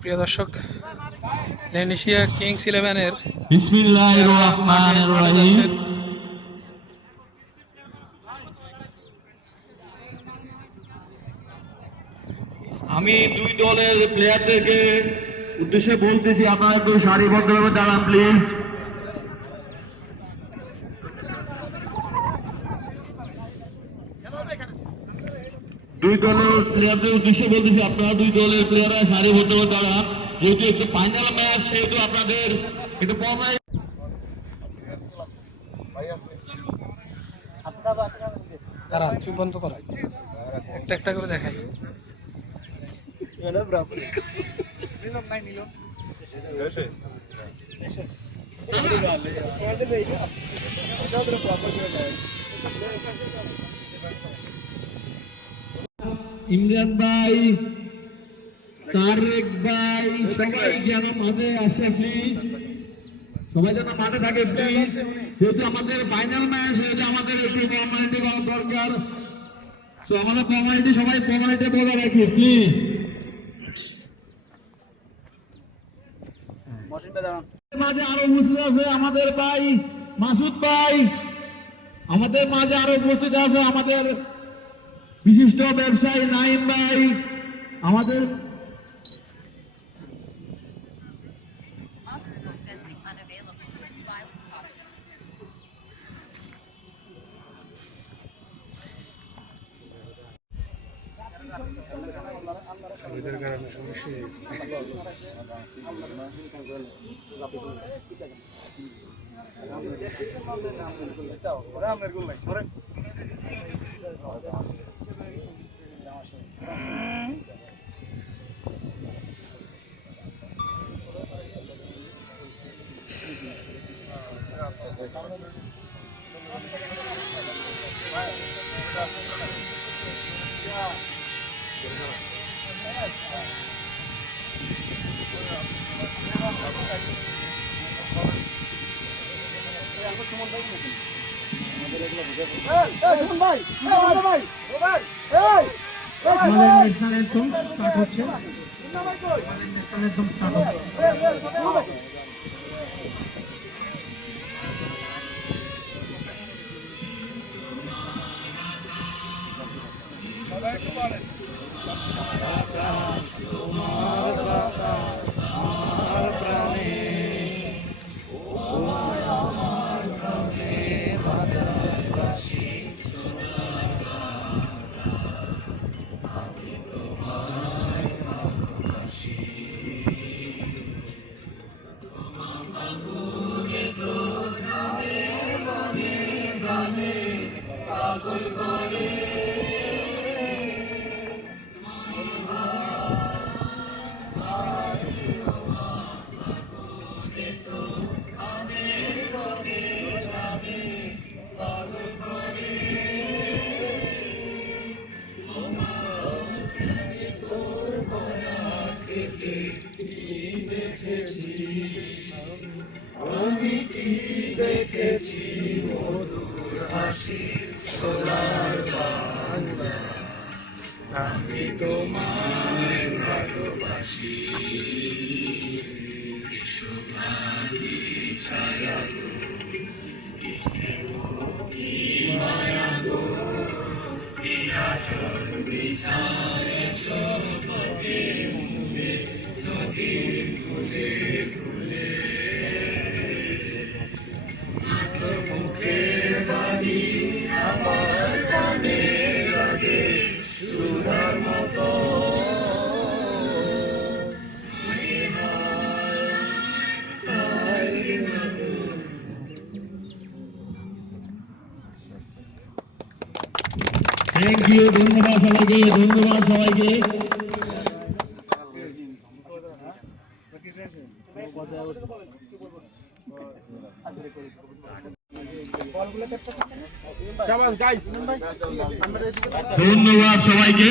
প্রিয় দর্শক, লেনেশিয়া কিংস 11-এর বিসমিল্লাহির রহমানির রহিম। আমি দুই দলের প্লেয়ারদেরকে উদ্দেশ্যে বলতেছি, আপনারা একটু সারিবদ্ধভাবে দাঁড়ান প্লিজ। দুই দলের প্লেয়ারদের উদ্দেশ্যে বলতেছি, আপনারা দুই দলের প্লেয়াররা সারিবদ্ধভাবে দাঁড়ান। যেহেতু একটু ফাইনাল ম্যাচ, সেহেতু আপনাদের একটু তারা চুপ বন্ধ করা, একটা একটা করে দেখাই। ইমরান ভাই, তারেক ভাই, সবাই যেন মাঠে আসে প্লিজ, সবাই যেন মাঠে থাকে প্লিজ। যেহেতু আমাদের ফাইনাল ম্যাচ, সেহেতু আমাদের একটু ফর্মালিটি করা দরকার। তো আমাদের ফর্মালিটি, সবাই ফর্মালিটি বজায় রাখি প্লিজ। মাঝে আরো উপস্থিত আছে আমাদের ভাই মাসুদ ভাই, আমাদের মাঝে আরো উপস্থিত আছে আমাদের বিশিষ্ট ব্যবসায়ী নাইম ভাই, আমাদের দেখেছি মধুর হাসি সোনার বাংলা, আমি তোমায় ভালোবাসি। সোনালি ছায়া গো, কি মায়া গো, কি আচল বিছায়েছ বুকে বুকে নদীর কূলে কূলে। মুখের বাণী আমার কানে লাগে সুধার মতো। থ্যাংক ইউ, ধন্যবাদ সবাইকে, ধন্যবাদ সবাইকে। ধন্যবাদ সবাইকে।